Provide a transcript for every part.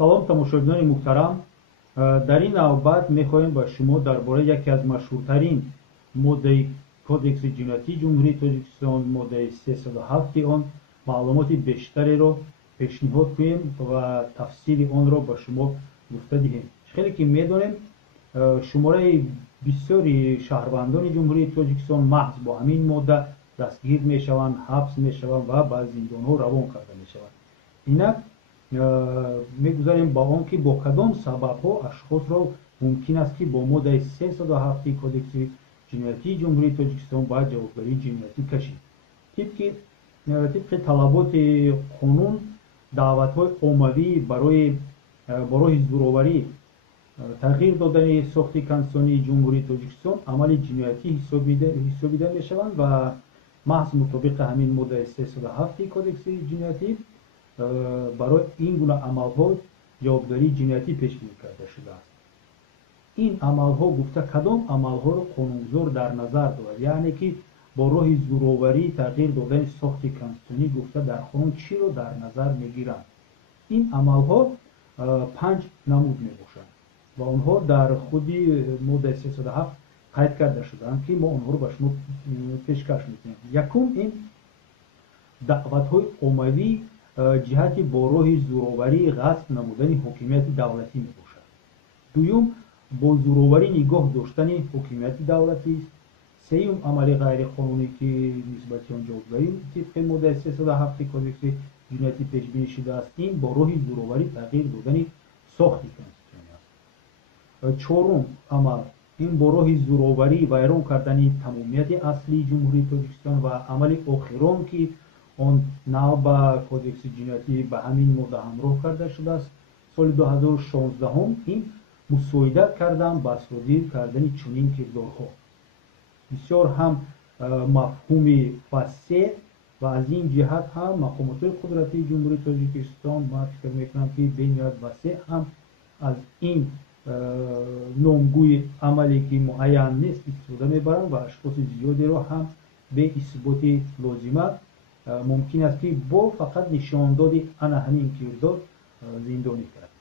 салом тамошобинони муҳтарам, дар ин навбат мехоҳем ба шумо дар бораи яке аз машҳуртарин моддаи кодекси ҷиноятии ҷумҳурии Тоҷикистон, моддаи 307 он маълумоти бештареро пешниҳод кунем ва тафсили онро ба шумо гуфта диҳем. хеле ки медонем, шумораи бисёри шаҳрвандони ҷумҳурии Тоҷикистон маҳз бо ҳамин модда дастгир мешаванд, ҳабс мешаванд ва ба зиндонҳо равон карда мешаванд. инак мегузарем ба он ки бо кадом сабабҳо ашхосро мумкин аст ки бо моддаи 307 кодекси ҷиноятии ҷумҳурии Тоҷикистон ба ҷавобгарии ҷиноятӣ кашид. тибқи талаботи қонун, даъватҳои оммавӣ бо роҳи зӯроварӣ тағйир додани сохти конститутсионии ҷумҳурии Тоҷикистон амали ҷиноятӣ ҳисобида мешаванд ва маҳз мутобиқи ҳамин моддаи 307 кодекси ҷиноятӣ барои ин гуна амалҳо ҷавобгарии ҷиноятӣ пешбинӣ карда шудааст. ин амалҳо гуфта кадом амалҳоро қонунгузор дар назар дорад, яъне ки бо роҳи зӯроварӣ тағйир додани сохти конститутсионӣ гуфта дар қонун чиро дар назар мегиранд. ин амалҳо 5 намуд мебошанд ва онҳо дар худи моддаи 307 қайд карда шудаанд ки мо онҳоро ба шумо пешкаш мекунем. якум ин даъватҳои оммавӣ ҷиҳати бо роҳи зӯроварӣ ғасб намудани ҳокимияти давлатӣ мебошад. дуюм бо зӯроварӣ нигоҳ доштани ҳокимияти давлатист. сеюм амали ғайриқонунӣ ки нисбати он ҷавобгарӣ тибқи моддаи 307 кодекси ҷиноятӣ пешбинӣ шудааст, ин бо роҳи зӯроварӣ тағйир додани сохти конститутсионӣ аст. чорум амал ин бо роҳи зӯроварӣ вайрон кардани тамомияти аслии ҷумҳурии Тоҷикистон ва амали охирон ки он навба кодекси ҷиноятӣ ба ҳамин модда ҳамроҳ карда шудааст. соли 2016 ин мусоида кардан ба содир кардани чунин кирдорҳо. бисёр ҳам мафҳуми васеъ ва аз ин ҷиҳат ҳам мақомотҳои қудратии ҷумҳурии Тоҷикистон ман фикр мекунам ки бениҳоят васеъ ҳам аз ин номгӯи амале ки муайян нест истифода мебаранд ва ашхоси зиёдеро ҳам бе исботи лозима мумкин аст ки бо фақат нишондоди ана ҳамин кирдор зиндонӣ кард.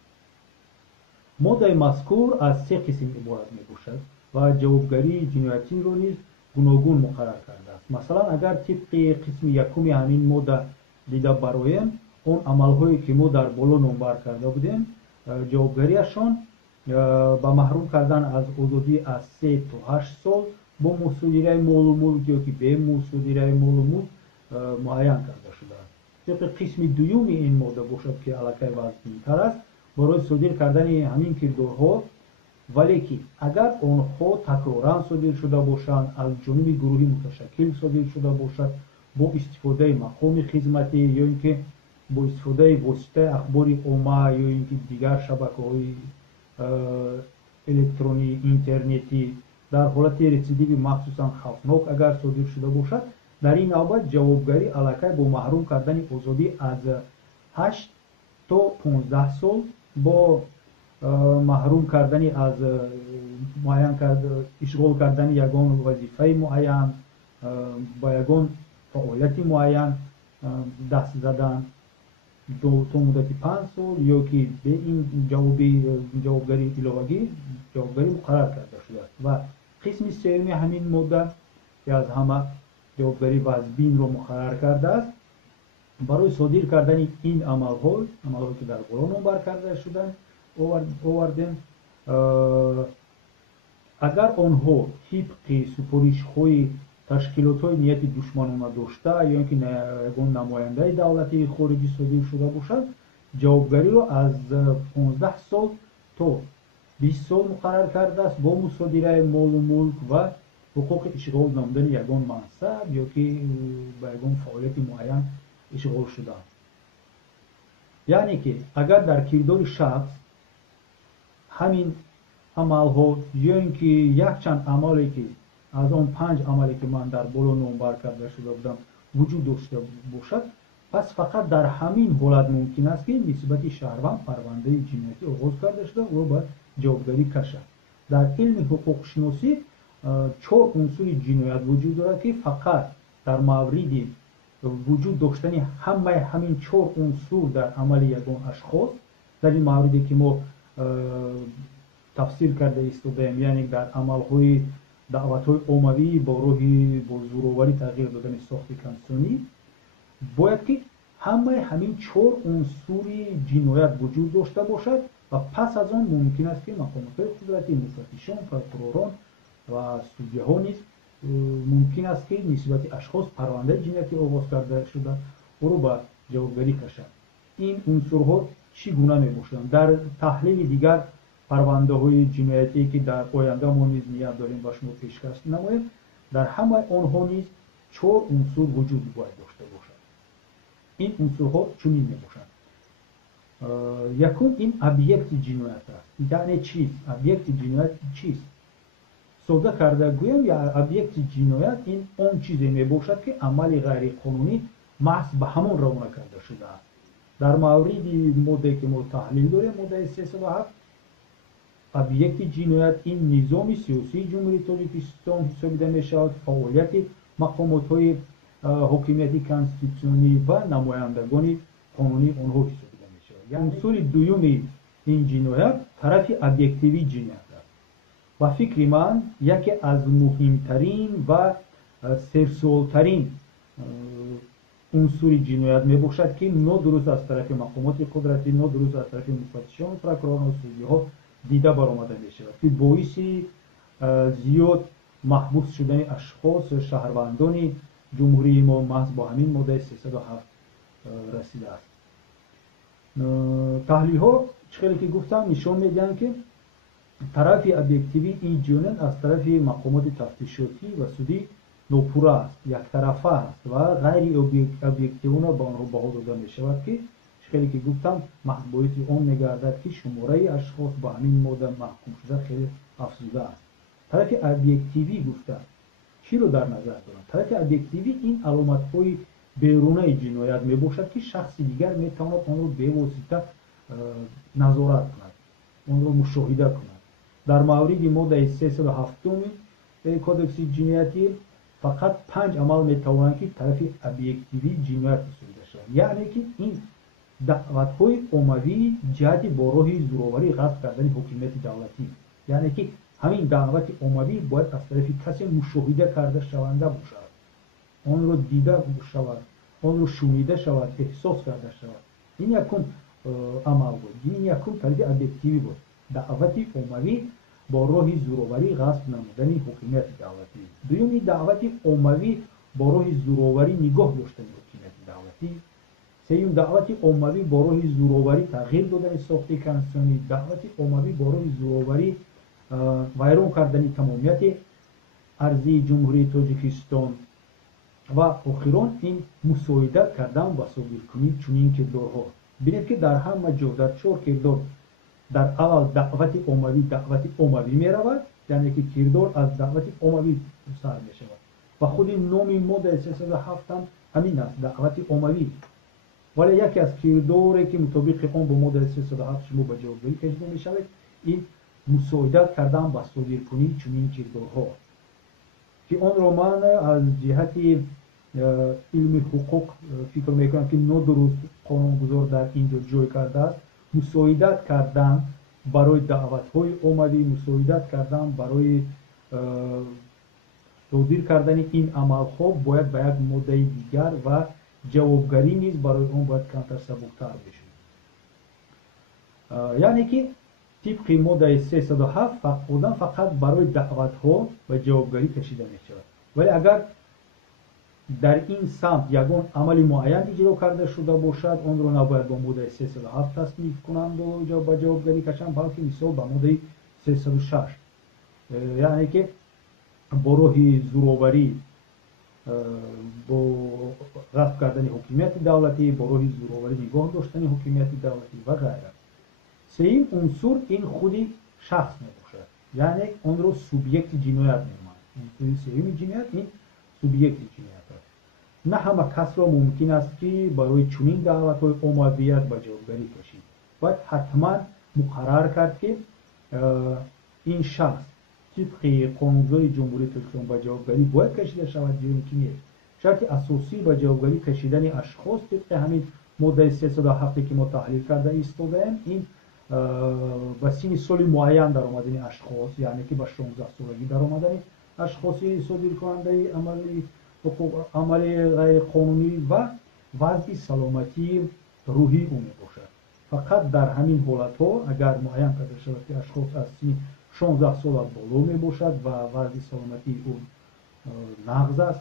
моддаи мазкур аз 3 қисм иборат мебошад ва ҷавобгарии ҷиноятиро низ гуногун муқаррар кардааст. масалан, агар тибқи қисми якуми ҳамин модда дида бароем, он амалҳое ки мо дар боло номбар карда будем, ҷавобгариашон ба маҳрум кардан аз озодӣ аз 3 то 8 сол бо мусодираи молу мулк ёки бе мусодираи молу мулк муайян карда шудааст. тибқи қисми дуюми ин модда бошад ки аллакай вазнинтар аст, барои содир кардани ҳамин кирдорҳо, вале ки агар онҳо такроран содир шуда бошанд, аз ҷониби гурӯҳи муташаккил содир шуда бошад, бо истифодаи мақоми хизматӣ ё ин ки бо истифодаи воситаи ахбори омма ё ин ки дигар шабакаҳои электронӣ, интернетӣ, дар ҳолати рецидиви махсусан хавфнок агар содир шуда бошад, дар ин навбат ҷавобгарӣ аллакай бо маҳрум кардани озодӣ аз 8 то 15 сол, бо маҳрум кардани аз муайян ишғол кардани ягон вазифаи муайян, ба ягон фаъолияти муайян даст задан то муддати 5 сол ёки бе ин ҷавобгарии иловагӣ ҷавобгарӣ муқаррар карда шудааст. ва қисми сеюми ҳамин модда ки аз ҳама ҷавобгарии вазбинро муқаррар кардааст, барои содир кардани ин амалҳое ки дар боло номбар карда шуданд овардем, агар онҳо тибқи супоришҳои ташкилотҳои нияти душманона дошта ё ин ки ягон намояндаи давлати хориҷӣ содир шуда бошад, ҷавобгариро аз 15 сол то 20 сол муқаррар кардааст бо мусодираи молу мулк ва ҳуқуқи ишғол намудани ягон мансаб ёки ба ягон фаъолияти муайян ишғол шудаанд. яъне ки агар дар кирдори шахс ҳамин амалҳо ё ин ки якчанд амале ки аз он 5 амале ки ман дар боло номбар карда шуда будам вуҷуд дошта бошад, пас фақат дар ҳамин ҳолат мумкин аст ки нисбати шаҳрванд парвандаи ҷиноятӣ оғоз карда шуда ва ба ҷавобгарӣ кашад. дар илми ҳуқуқшиносӣ 4 унсури ҷиноят вуҷуд дорад ки фақат дар мавриди вуҷуд доштани ҳамаи ҳамин 4 унсур дар амали ягон ашхос در این موردی که ما تفسیر کرده ایستادیم، یعنی در عملهای دعوت‌های اموی با روحی با زوروری تغییر دادن ساخت کنستیتوسیونی، باید که همین 4 عنصر جنایت وجود داشته باشد و پس از آن ممکن است که مقامات قدرتی مفتشان، پرокурорان و سودیه ها نیز ممکن است که نسبت اشخاص پرونده جنایتی آغاز کرده شده او را به جوابگری کشند. این عنصرها چگونه میباشند؟ در تحلیل دیگر پرونده های جنایتی که در آینده ما نیز نیت داریم با شما پیشکش نماییم، در همه آنها نیز 4 عنصر وجود باید داشته باشد. این عنصرها چنین میباشند: یکم این ابیکت جنایت است. یعنی چیست ابیکت جنایت؟ چیست؟ ساده کرده گویم یا ابیکت جنایت این آن چیزی میباشد که عمل غیر قانونی محض به همان روانه کرده شده است. در مورد ماده که ما تحلیل داریم، ماده 307، ابیکت جنایت این نظام سیاسی جمهوری تاجیکستان حسابیده میشود، فعالیت مقامات های حاکمیتی کنستیتوسیونی و نمایندگان قانونی آنها حسابیده میشود. یعنی عنصر دوم این جنایت طرف ابیکتیوی جنایت است و فکر من یکی از مهمترین و سرسالترین عنصر جنایت میباشد که نادرست از طرف مقامات قدرتی، نادرست از طرف مفتشان، پرокурорان و سودیه ها دیده برآمده میشود که باعث زیاد محبوس شدن اشخاص شهروندان جمهوری ما محض با همین ماده 307 رسیده است. تحلیل ها چخیلی که گفتم نشان میدن که طرف ابیکتیوی این جنایت از طرف مقامات تفتیشاتی و سودی ناپوره است، یک طرفه است و غیر ابیکتیوانه به آنها بها داده می شود که خیلی که گفتم محض باعث آن میگردد که شماره اشخاص با همین ماده محکوم شده خیلی افزوده است. طرف ابیکتیوی گفتم چی رو در نظر دارم؟ طرف ابیکتیوی این علامت های بیرونه جنایت می باشد که شخص دیگر می تواند آن رو به واسطه نظارت کند، آن رو مشاهده کند. در مورد ماده 307 کودکس جنایتی فقط 5 عمل می توانند که طرف ابیکتیوی جنایت حسابیده شود. یعنی که این دعوت های اموی جهت با راه زوراوری غصب کردن حکومت دولتی، یعنی که همین دعوت اموی باید از طرف کسی مشاهده کرده شونده باشد، آن رو دیده شود، آن رو شنیده شود، احساس کرده شود. این یکم عمل بود. این یکم طرف ابیکتیوی بود، دعوت اموی با راه زوراوری غصب نمودن حکومت دولتی. دومی دعوت اموی با راه زوراوری نگاه داشتن حکومت دولتی. سوم دعوت اموی با راه زوراوری تغییر دادن ساخت کنستیتوسیونی، دعوت اموی با راه زوراوری ویران کردن تمامیت ارضی جمهوری تاجیکستان و اخیرا این مساعده کردن با صادرکنی چنین کردارها. ببینید که در همه جا در 4 کردار در اول دعوت اموی می رود، یعنی که کردار از دعوت اموی سر می شود و خود نام ماده 307 هم همین است، دعوت اموی. ولی یکی از کرداری که مطابق آن با ماده 307 شما به جوابگری کشیده می شود این مساعدت کردن با صادرکنی چنین کردارها که آن را من از جهت علم حقوق فکر می کنم که نادرست قانونگذار در اینجا جای کرده است. مساعدت کردن برای دعوت های اموی، مساعدت کردن برای صادر کردن این عمل ها باید به یک ماده دیگر و جوابگری نیز برای اون باید کمتر سبکتر بشه. یعنی که طبق ماده 307 فقط برای دعوت ها و جوابگری کشیده می شود. ولی اگر در این سمت یگان عمل معین اجرا کرده شده باشد، آن را نباید با ماده 307 تصنیف کنند و به جوابگری کشند، بلکه مثال با ماده 306، یعنی که با راه زوراوری با غصب کردن حکومت دولتی، با راه زوراوری نگاه داشتن حکومت دولتی و غیره. سوم عنصر این خودی شخص میباشد، یعنی آن را سوبیکت جنایت می‌ماند. عنصر سوم جنایت این سوبیکت جنایت است. نه همه کس را ممکن است که برای چنین دعوت‌های امویت به جوابگری کشید. باید حتما مقرر کرد که این شخص طبق قانون‌های جمهوری تاجیکستان به جوابگری باید کشیده شود یا که نیست. شرط اساسی به جوابگری کشیدن اشخاص طبق همین ماده 307 که ما تحلیل کرده ایستادیم، این با سن سال معین در آمدن اشخاص، یعنی که با 16 سالگی در آمدن اشخاصی صادر کننده عمل غیر قانونی و وضع سلامتی روحی او می باشد. فقط در همین حالت ها اگر معین کرده شود که اشخاص از سن 16 سال بالا می باشد و وضع سلامتی او نقض است،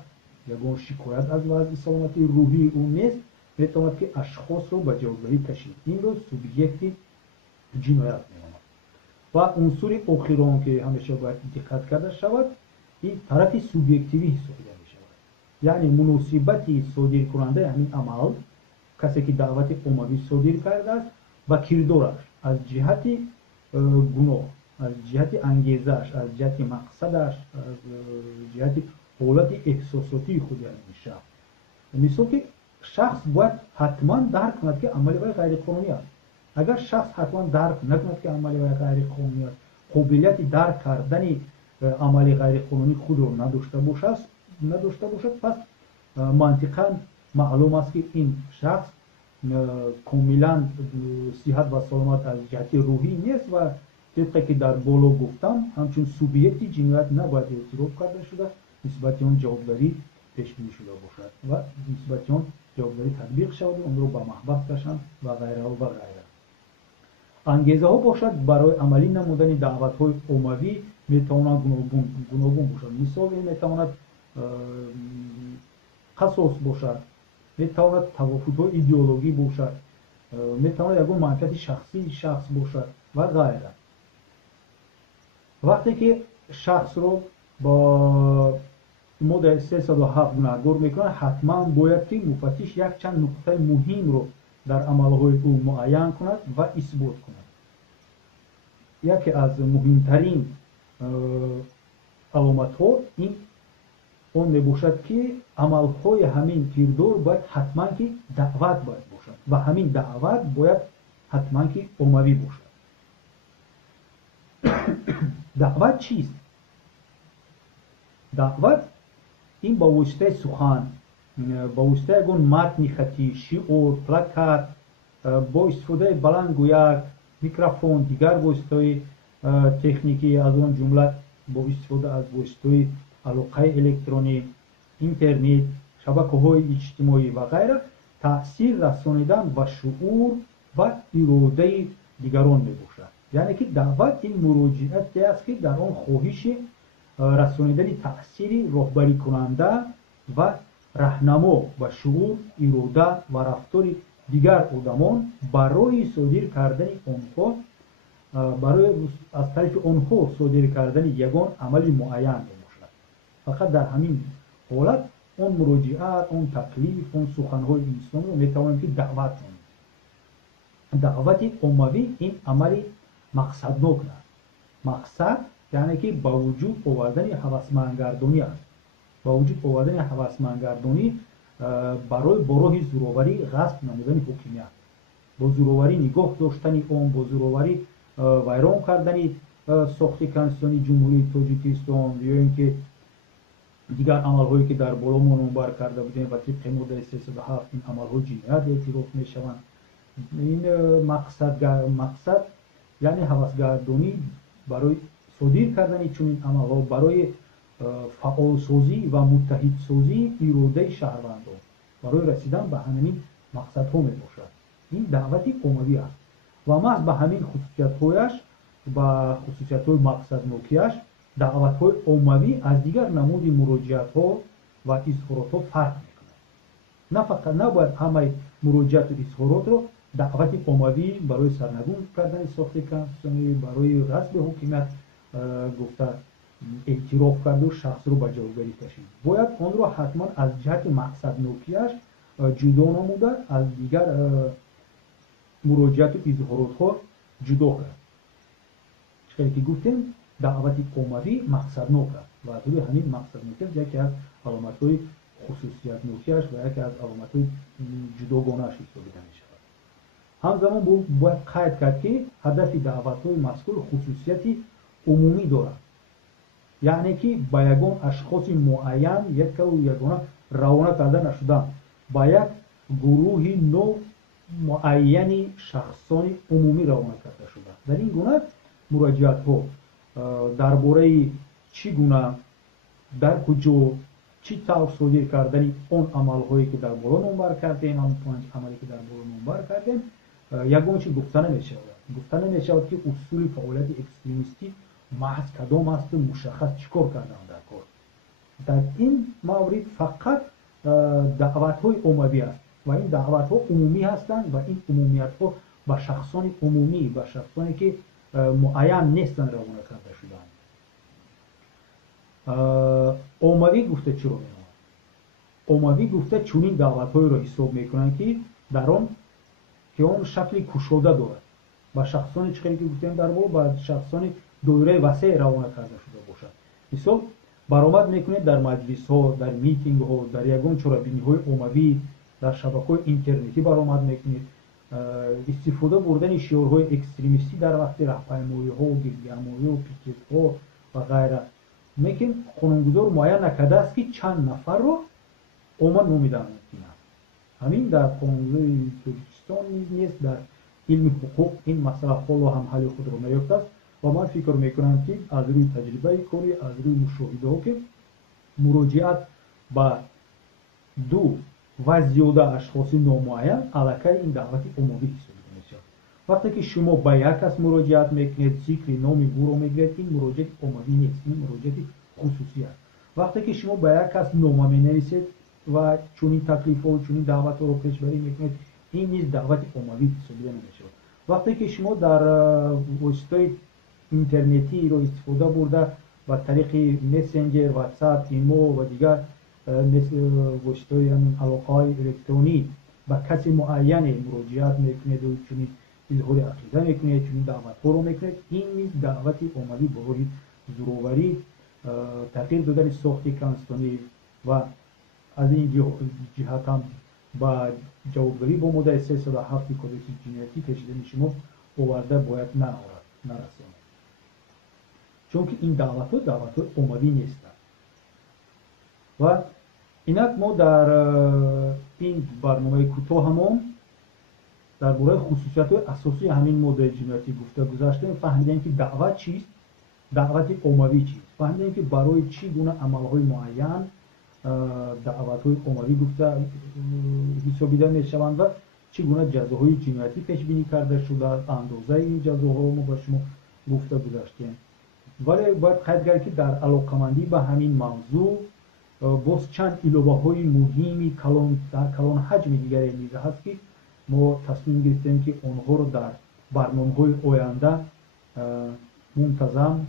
یگان شکایت از وضع سلامتی روحی او نیست، می تواند که اشخاص رو به جوابداری کشید. این رو سوبژکت جنایت می آمد. و عنصر آخران که همیشه باید دقت کرده شود، این طرف سوبژکتیوی حسابیده می شود. یعنی مناسبت صادر کننده همین عمل، کسی که دعوت عمومی صادر کرده است، با کردارش از جهت گناه، از جهت انگیزش، از جهت مقصدش، از جهت حالت احساساتی خود میشه. مثل که شخص باید حتما درک کند که عمل غیر قانونی است. اگر شخص حتما درک نکند که عمل غیر قانونی است، قابلیت درک کردن عمل غیر قانونی خود را نداشته باشد، پس منطقاً معلوم است که این شخص کاملا صحت و سلامت از جهت روحی نیست و طبق که در بالا گفتم همچون سوبژکت جنایت نباید اعتراف کرده شده، نسبت آن جوابداری پیش بینی شده باشد و نسبت آن جوابداری تطبیق شود، اون رو به محبس کشند و غیره و غیره. انگیزه ها باشد برای عملی نمودن دعوت های عمومی میتواند گوناگون باشد. مثال این میتواند قصاص باشد، میتواند توافق های ایدئولوژی باشد، میتواند یکون منفعت شخصی شخص باشد و غیره. وقتی که شخص رو با ماده 307 گناهکار میکنه، حتما باید که مفتش یک چند نقطه مهم رو در عملهای او معین کند و اثبات کند. یکی از مهمترین علامت ها این اون میباشد که عملهای همین کردار باید حتما که دعوت باید باشد و همین دعوت باید حتما که عمومی باشد. دعوت چیست؟ دعوت این با واسطه سخن، با واسطه یگون متن خطی، شعار، پلاکت، با استفاده بلندگویک، میکروفون، دیگر واسطه تکنیکی از اون جمله با استفاده از واسطه علاقه الکترونیک، اینترنت، شبکه‌های اجتماعی و غیره تأثیر رسانیدن و شعور و اراده دیگران میباشد. یعنی که دعوت این مراجعتی است که در آن خواهش رسانیدن تأثیری راهبری کننده و راهنما و شعور، اراده و رفتار دیگر آدمان برای صادر کردن آنها، برای از طرف آنها صادر کردن یگان عمل معین میباشد. فقط در همین حالت اون مراجعت، اون تکلیف، اون سخنهای انسان رو میتوانیم که دعوت کنیم. دعوت عمومی این عمل مقصدناک است. مقصد یعنی که با وجود آوردن هوسمندگردانی است. با وجود آوردن هوسمندگردانی برای راه زورآوری غصب نمودن حاکمیت، با زورآوری نگاه داشتن آن، با زورآوری ویران کردن ساخت کنستیتوسیون جمهوری تاجیکستان یا اینکه دیگر عملهایی که در بالا منبر کرده بودیم و طبق ماده 307 این عملها جنایت اعتراف میشوند. این مقصد یعنی هوسگردانی برای صادر کردن چنین عملها، برای فعال سازی و متحد سازی اراده شهروندان، برای رسیدن به همین مقصدها میباشد. این دعوت عمومی است و محض به همین خصوصیت‌هایش و خصوصیت‌های مقصدناکیش دعوت‌های عمومی از دیگر نمود مراجعت‌ها و اظهارات‌ها فرق می‌کند. نه فقط نباید همه مراجعت و اظهارات را دعوت عمومی برای سرنگون کردن ساخت کنستیتوسیونی، برای غصب حاکمیت گفته اعتراف کرده و شخص رو به جوابداری کشید. باید آن را حتما از جهت مقصدناکیش جدا نموده، از دیگر مراجعت و اظهارات‌ها جدا کرد. چطوری که گفتیم دعوت عمومی مقصدناک است و از روی همین مقصدناکیش یکی از علامت‌های خصوصیت‌ناکیش و یکی از علامت‌های جداگانه‌اش حسابیده می‌شود. همزمان باید قید کرد که هدف دعوت‌های مذکور خصوصیتی عمومی دارد، یعنی که با یگان اشخاص معین یک و یگانه روانه کرده نشدن، با یک گروه نو معین شخصان عمومی روانه کرده شده. در این گونه مراجعت ها درباره چگونه در کجا چی طور صادر کردن اون عمل هایی که در بالا نمبر کردیم، اون 5 عملی که در بالا نمبر کردیم، یگان چیز گفته نمی شود. گفته نمی شود که اصول فعالیت اکستریمیستی محض کدام است، مشخص چیکار کردن در کار. در این مورد فقط دعوت های عمومی است و این دعوت ها عمومی هستند و این عمومیت ها به شخصان عمومی، به شخصانی که معین نیستند روانه کرده شدند. عمومی گفته چرا می‌آمد؟ عمومی گفته چنین دعوت های را حساب میکنند که در آن که اون شکل کشوده دارد و شخصانی چیزی که گفتیم در بالا با شخصانی دایره وسیع روانه کرده شده باشد. مثال برآمد میکنید در مجلس ها، در میتینگ ها، در یگان چرابینی های عمومی، در شبکه‌های اینترنتی برآمد میکنید استفاده بردن شعارهای اکستریمیستی در وقت راهپیمایی ها و گردیمایی و پیکت ها و غیره. میگن قانونگذار معین نکرده است که چند نفر رو عموما نامیدن میکنند. همین در قانونگذاری تاجیکستان نیست، در علم حقوق این مسئله حال و هم حل خود را نیافته است و من فکر میکنم که از روی تجربه کاری، از روی مشاهده ها که مراجعت به دو و زیاده اشخاص نامعین علاقه این دعوت عمومی حسابیده میشود. وقتی که شما به یک کس مراجعت میکنید، ذکر نام او را میگیرید، این مراجعت عمومی نیست، این مراجعت خصوصی است. وقتی که شما به یک کس نامه مینویسید و چنین تکلیف ها و چنین دعوت را پیش بری میکنید، این نیز دعوت عمومی حسابیده نمیشود. وقتی که شما در واسطه اینترنتی رو استفاده برده و طریق مسنجر، واتساپ، ایمو و دیگر واسطه علاقه‌های الکترونی با کسی معین مراجعت میکنید و چنین اظهار عقیده میکنید، چنین دعوت‌ها رو میکنید، این نیز دعوت عمومی برای زوراوری، تغییر دادن ساخت کنستانی و از این جهت هم با جوابگری با ماده 307 کدکس جنایتی کشیدن شما آورده باید نرسانید. چون که این دعوت عمومی نیستند. و اینک ما در این برنامه کوتاه همون درباره خصوصیات اساسی همین ماده جنایتی گفته گذاشتیم. فهمیدیم که دعوت چیست، دعوت عمومی چیست، فهمیدیم که برای چی گونه عملهای معین دعوت‌های عمومی گفته حسابیده میشوند و چگونه جزاهای جنایتی پیش بینی کرده شده، اندازه این جزاها ما با شما گفته گذاشتیم. ولی باید قید کرد که در علاقه‌مندی به همین موضوع باز چند علاوه‌های مهمی کلان حجم دیگری نیز هست که ما تصمیم گرفتیم که آنها رو در برنامه‌های آینده منتظم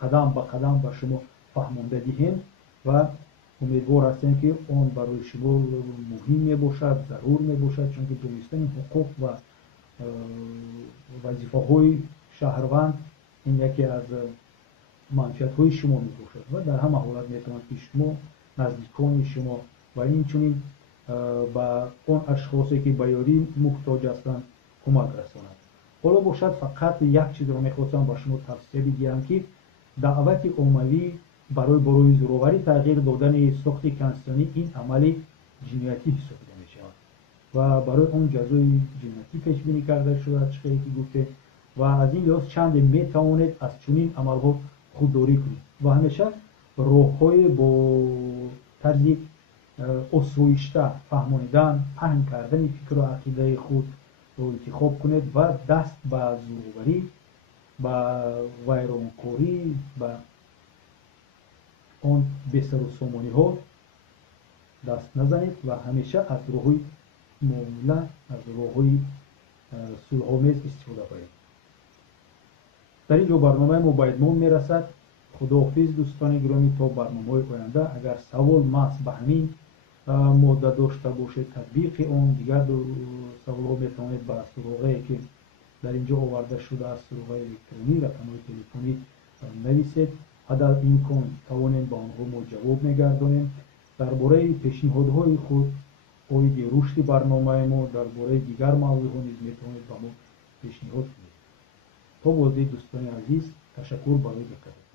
قدم به قدم به شما فهمانده دهیم و امیدوار هستیم که آن برای شما مهم میباشد، ضرور میباشد، چون که دانستن حقوق و وظیفه‌های شهروند این یکی از منفعت‌های شما میباشد و در همه حالت میتواند که شما نزدیکان شما و این چنین با اون اشخاصی که به یاری محتاج هستند کمک رساند. حالا باشد فقط یک چیز رو میخواستم با شما توصیه بگیرم که دعوت عمومی برای زوراوری تغییر دادن ساخت کنستانی این عمل جنایتی حسابیده میشود و برای اون جزای جنایتی پیش بینی کرده شده چیزی که گفته و از این لحاظ چند میتوانید از چنین عملها خودداری کنید و همیشه راه‌های با طرز آسایشته فهمانیدن، پهن کردن فکر و عقیده خود رو انتخاب کنید و دست به زوراوری، به ویرانکاری، به آن بسر و سامانی ها دست نزنید و همیشه از راه‌های معامله، از راه‌های صلح‌آمیز استفاده کنید. در اینجا برنامه ما به اتمام میرسد. خداحافظ دوستان گرامی، تا برنامه‌های آینده. اگر سوال محض به همین ماده داشته باشید، تطبیق اون دیگر سوال‌ها میتوانید به سراغی که در اینجا آورده شده از سراغ الکترونی، رقم‌های تلفنی نویسید. اگر امکان توانیم به آنها ما جواب میگردانیم. درباره پیشنهادهای خود اوید رشد برنامه ما درباره دیگر موضوعات نیز میتوانید به ما پیشنهاد کنید. تا بازدید دوستان عزیز، تشکر برای دقت.